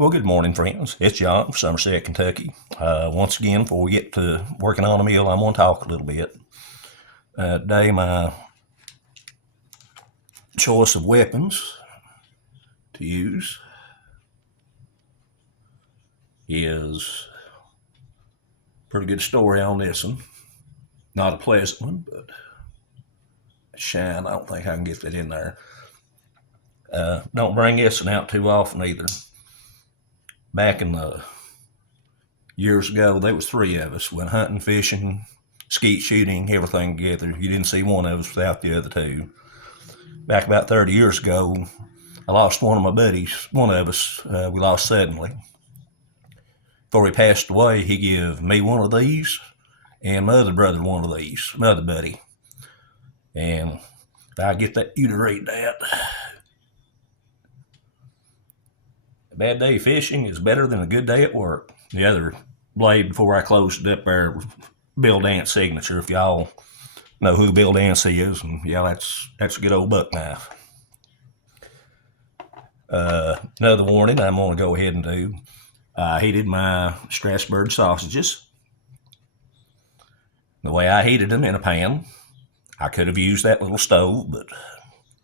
Well, good morning, friends. It's John from Somerset, Kentucky. Once again, before we get to working on a meal, I'm going to talk a little bit. Today, my choice of weapons to use is a pretty good story on this one. Not a pleasant one, but shine. I don't think I can get that in there. Don't bring this one out too often either. Back in the years ago, there was three of us. Went hunting, fishing, skeet shooting, everything together. You didn't see one of us without the other two. Back about 30 years ago, I lost one of my buddies. One of us, we lost suddenly. Before he passed away, he gave me one of these and my other brother one of these, my other buddy. And I get that you to read that. A bad day fishing is better than a good day at work. The other blade before I closed it up there, Bill Dance signature. If y'all know who Bill Dance is, and yeah, that's a good old buck knife. Another warning I'm going to go ahead and do. I heated my Strassburg sausages. The way I heated them in a pan, I could have used that little stove, but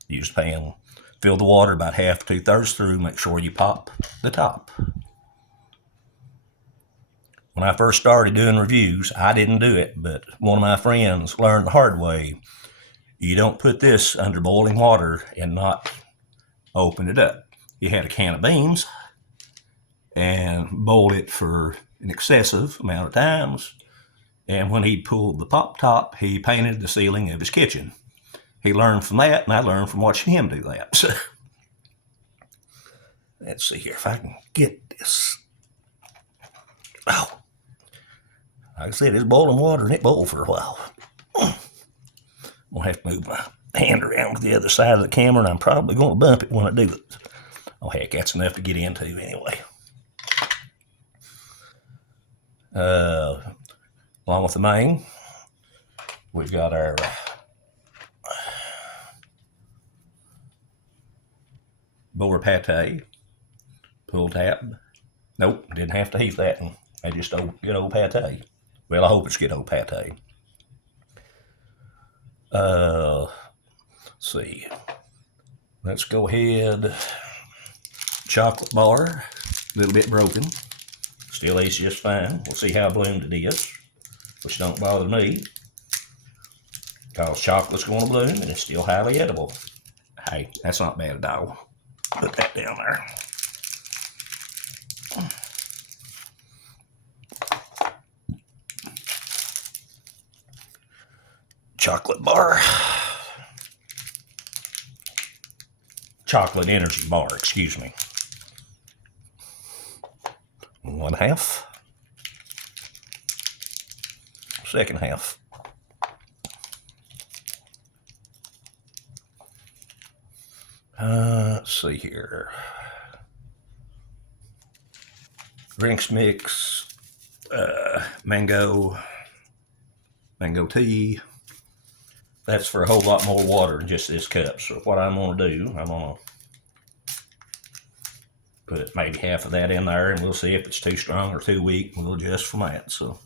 used a pan. Fill the water about half to 2/3 through. Make sure you pop the top. When I first started doing reviews, I didn't do it, but one of my friends learned the hard way. You don't put this under boiling water and not open it up. He had a can of beans and boiled it for an excessive amount of times. And when he pulled the pop top, he painted the ceiling of his kitchen. He learned from that, and I learned from watching him do that. So, let's see here if I can get this. Oh, like I said, it's boiling water, and it boiled for a while. I'm going to have to move my hand around to the other side of the camera, and I'm probably going to bump it when I do it. Oh, heck, that's enough to get into anyway. Along with the main, we've got our boar pate, pull tab. Nope, didn't have to heat that one. I just good old pate. Well, I hope it's good old pate. Let's see. Let's go ahead. Chocolate bar, a little bit broken. Still tastes just fine. We'll see how bloomed it is, which don't bother me, because chocolate's going to bloom and it's still highly edible. Hey, that's not bad at all. Put that down there. Chocolate bar. Chocolate energy bar, excuse me. 1/2. Second half. Let's see here. Drinks mix, mango tea. That's for a whole lot more water than just this cup. So what I'm going to do, I'm going to put maybe half of that in there, and we'll see if it's too strong or too weak. We'll adjust from that. So,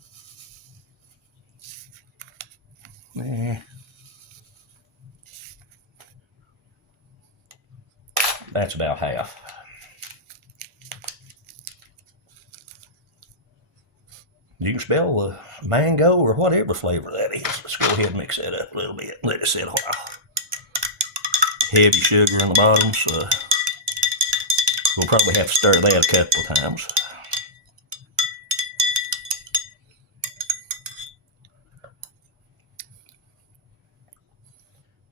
that's about half. You can spell the mango or whatever flavor that is. Let's go ahead and mix that up a little bit. Let it sit a while. Heavy sugar in the bottom, so we'll probably have to stir that a couple of times.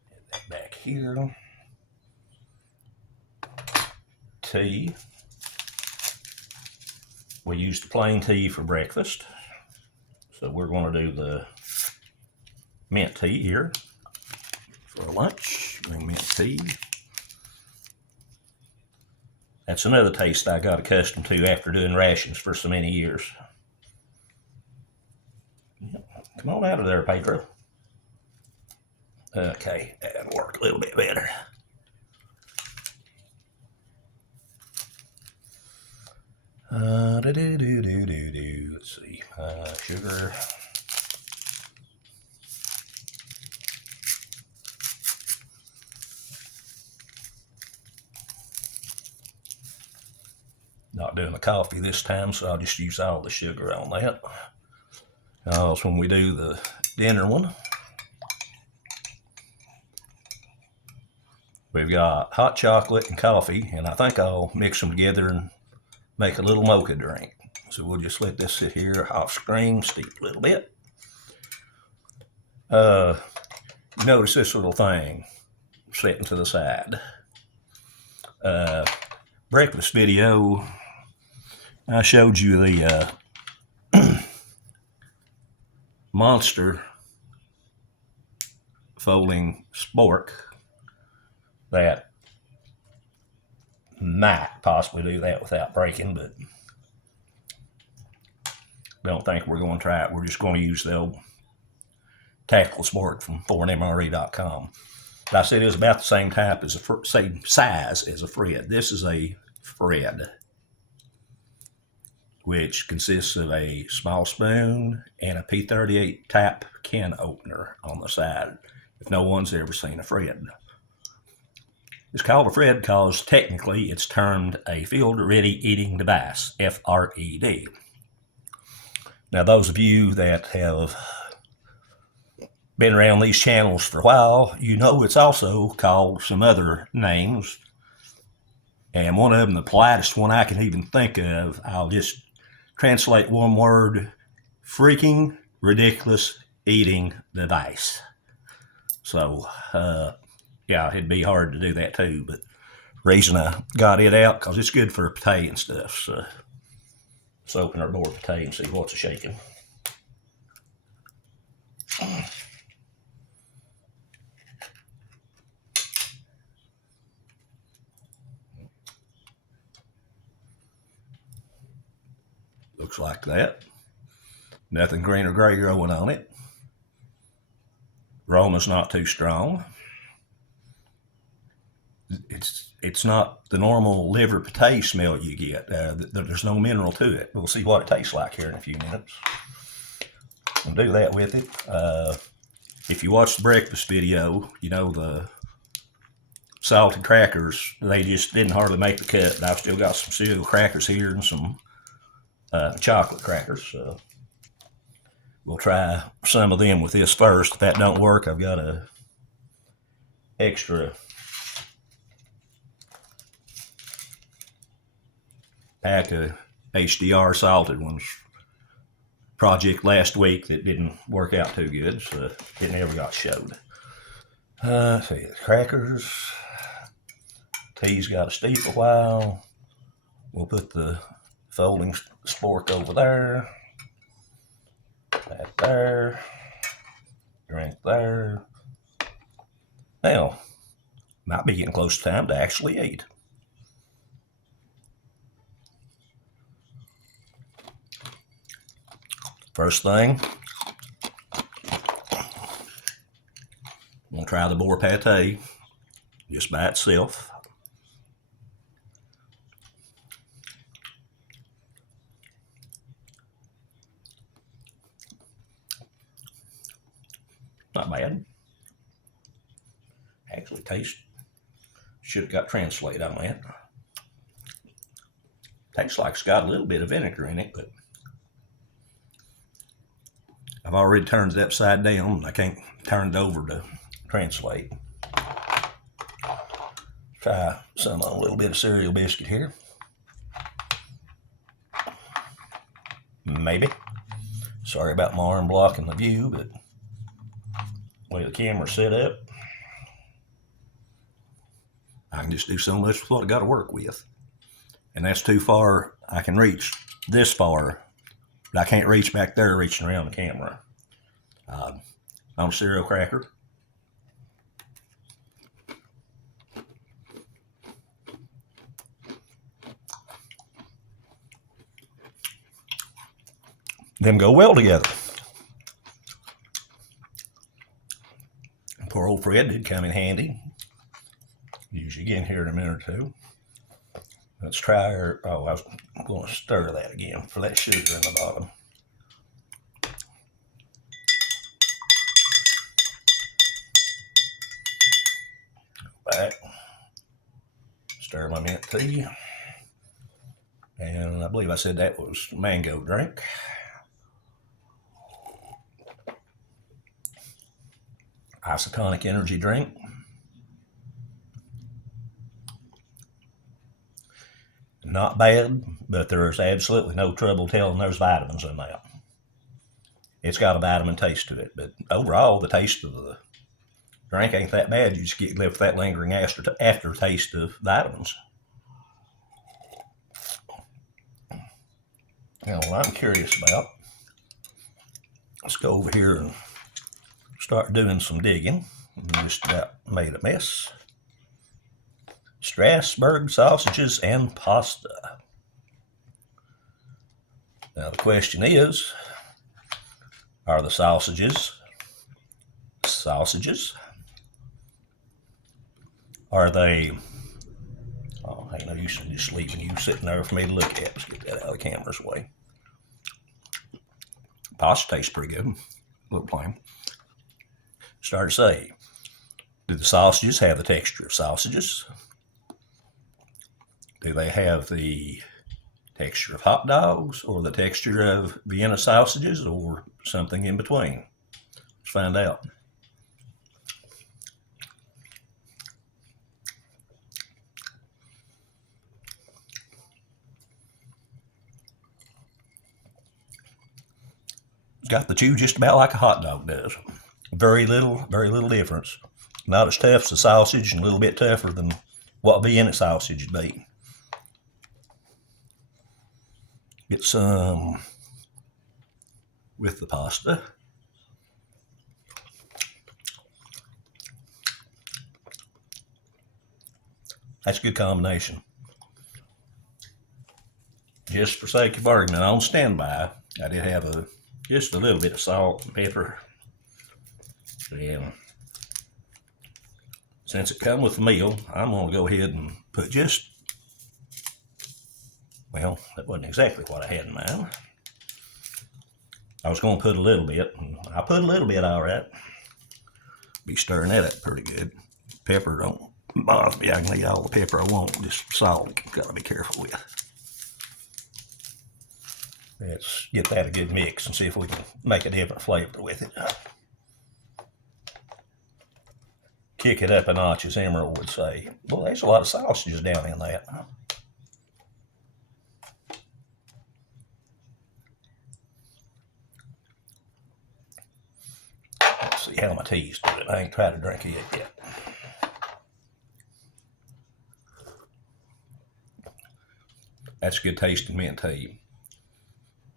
Get that back here. Tea. We used the plain tea for breakfast, so we're going to do the mint tea here for lunch. Bring mint tea. That's another taste I got accustomed to after doing rations for so many years. Come on out of there, Pedro. Okay, that'll work a little bit better. Let's see. Sugar. Not doing the coffee this time, so I'll just use all the sugar on that. Because when we do the dinner one, we've got hot chocolate and coffee, and I think I'll mix them together and make a little mocha drink. So we'll just let this sit here off screen, steep a little bit. Notice this little thing sitting to the side. Breakfast video, I showed you the monster folding spork that might possibly do that without breaking, but don't think we're going to try it. We're just going to use the old tactical spork from foreignmre.com. But I said it was about the same type as same size as a Fred. This is a Fred, which consists of a small spoon and a P38 tap can opener on the side, if no one's ever seen a Fred. It's called a Fred because technically it's termed a field-ready eating device, FRED. Now, those of you that have been around these channels for a while, you know it's also called some other names. And one of them, the politest one I can even think of, I'll just translate one word: freaking ridiculous eating device. So, yeah, it'd be hard to do that too, but the reason I got it out, because it's good for pate and stuff. So let's open our door of pate and see what's shaking. Looks like that. Nothing green or gray growing on it. Aroma's not too strong. It's not the normal liver pate smell you get. There's no mineral to it. We'll see what it tastes like here in a few minutes. We'll do that with it. If you watch the breakfast video, you know the salted crackers, they just didn't hardly make the cut. But I've still got some cereal crackers here and some chocolate crackers. So we'll try some of them with this first. If that don't work, I've got a extra pack of HDR salted ones. Project last week that didn't work out too good, so it never got showed. See, the crackers. Tea's got to steep a while. We'll put the folding spork over there. That there. Drink there. Now, might be getting close to time to actually eat. First thing, I'm going to try the boar pate just by itself. Not bad. Actually tastes, should have got translate on that. Tastes like it's got a little bit of vinegar in it, but I've already turned it upside down and I can't turn it over to translate. Try some on a little bit of cereal biscuit here. Maybe. Sorry about my arm blocking the view, but the way the camera's set up, I can just do so much with what I got to work with. And that's too far. I can reach this far, but I can't reach back there reaching around the camera. On a cereal cracker. Them go well together. Poor old Fred did come in handy. Usually get in here in a minute or two. Let's try her. Oh, I was going to stir that again for that sugar in the bottom. Back. Stir my mint tea. And I believe I said that was mango drink. Isotonic energy drink. Not bad, but there's absolutely no trouble telling there's vitamins in that. It's got a vitamin taste to it, but overall, the taste of the drink ain't that bad. You just get left with that lingering aftertaste of vitamins. Now, what I'm curious about, let's go over here and start doing some digging. I just about made a mess. Strassburg sausages and pasta. Now the question is, are the sausages? Are they, oh, ain't no use in just leaving you sitting there for me to look at. Let's get that out of the camera's way. Pasta tastes pretty good. A little plain. Start to say, do the sausages have the texture of sausages? Do they have the texture of hot dogs, or the texture of Vienna sausages, or something in between? Let's find out. It's got the chew just about like a hot dog does. Very little difference. Not as tough as a sausage, and a little bit tougher than what Vienna sausage would be. Get some with the pasta. That's a good combination. Just for sake of argument, on standby, I did have just a little bit of salt and pepper. And since it come with the meal, I'm going to go ahead and put just, well, that wasn't exactly what I had in mind. I was going to put a little bit, and I put a little bit, all right. Be stirring that up pretty good. Pepper don't bother me. I can eat all the pepper I want. Just salt, got to be careful with. Let's get that a good mix and see if we can make a different flavor with it. Kick it up a notch, as Emerald would say. Well, there's a lot of sausages down in that. Let's see how my tea's doing. I ain't tried to drink it yet. That's good tasting mint tea.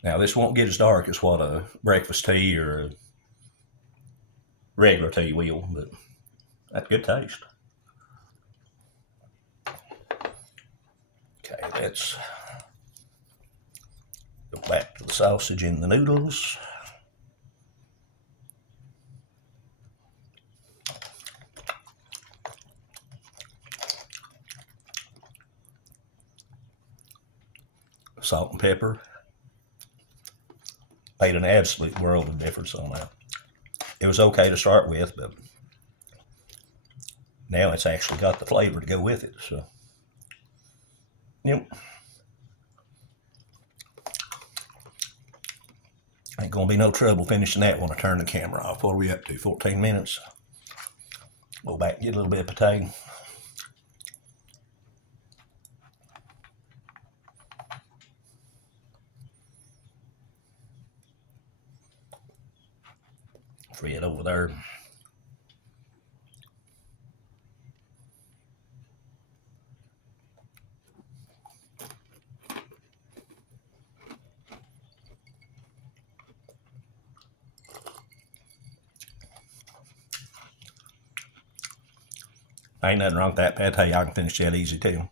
Now, this won't get as dark as what a breakfast tea or a regular tea will, but that's good taste. Okay, let's go back to the sausage and the noodles. Salt and pepper. Made an absolute world of difference on that. It was okay to start with, but now it's actually got the flavor to go with it. So, yep. Ain't gonna be no trouble finishing that when I turn the camera off. What are we up to? 14 minutes. Go back and get a little bit of potato. Free it over there. Ain't nothing wrong with that pate. I can finish that easy too.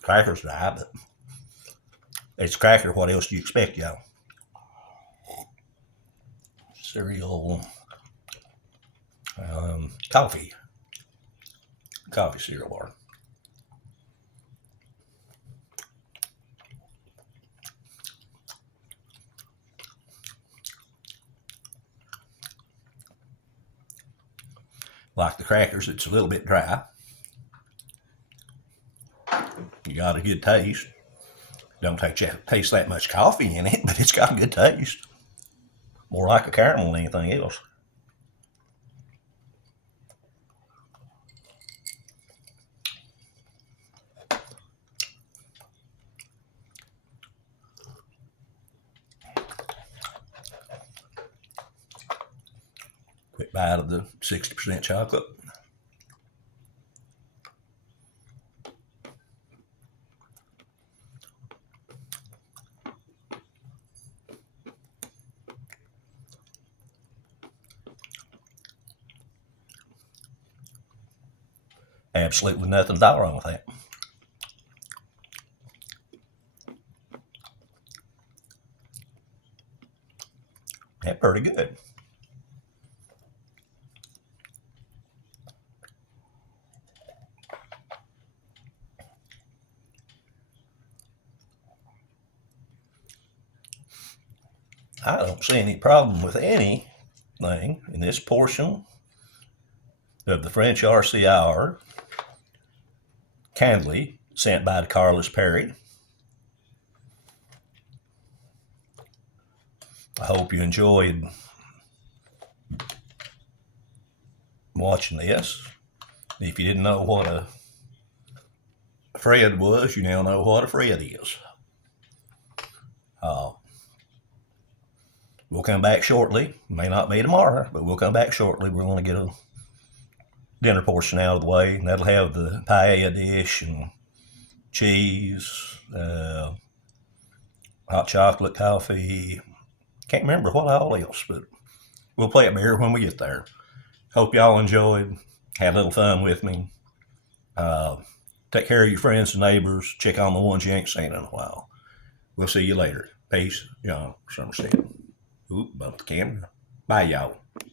Cracker's dry, but it's cracker. What else do you expect, y'all? cereal, coffee cereal bar. Like the crackers, it's a little bit dry. You got a good taste. Don't taste that much coffee in it, but it's got a good taste. More like a caramel than anything else. Quick bite of the 60% chocolate. Absolutely nothing wrong with that. That's pretty good. I don't see any problem with anything in this portion of the French RCIR candy sent by Decarlos Perry. I hope you enjoyed watching this. If you didn't know what a Fred was, you now know what a Fred is. We'll come back shortly. May not be tomorrow, but we'll come back shortly. We're going to get a dinner portion out of the way, and that'll have the paella dish and cheese, hot chocolate, coffee. Can't remember what all else, but we'll play it beer when we get there. Hope y'all enjoyed. Had a little fun with me. Take care of your friends and neighbors. Check on the ones you ain't seen in a while. We'll see you later. Peace. John Summerstead. Oop, bumped the camera. Bye, y'all.